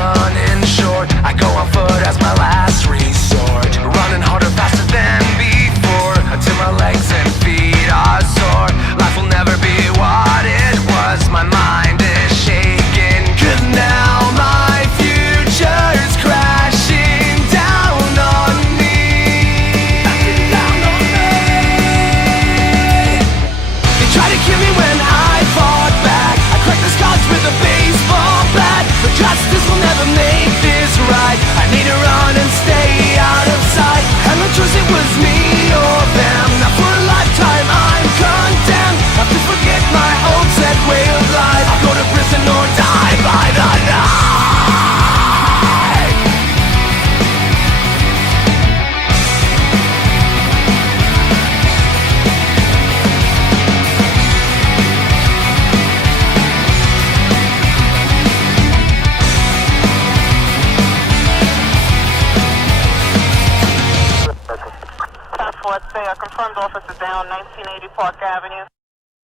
running short. I go on foot as my last resort, running harder, faster than before, until my legs and feet are sore. Life will never be what it was. My mind is shaking, 'cause now my future's crashing down on me. They tried to kill me when I fought back. I cracked the scars with a baseball bat, but justice will never make this right. I need to run and stay out of sight. Had no choice, it was me or them. Now for a lifetime I'm condemned. I have to forget my old set way of life. I'll go to prison or die by the night. Ford, say, confirmed officer down 1980 Park Avenue.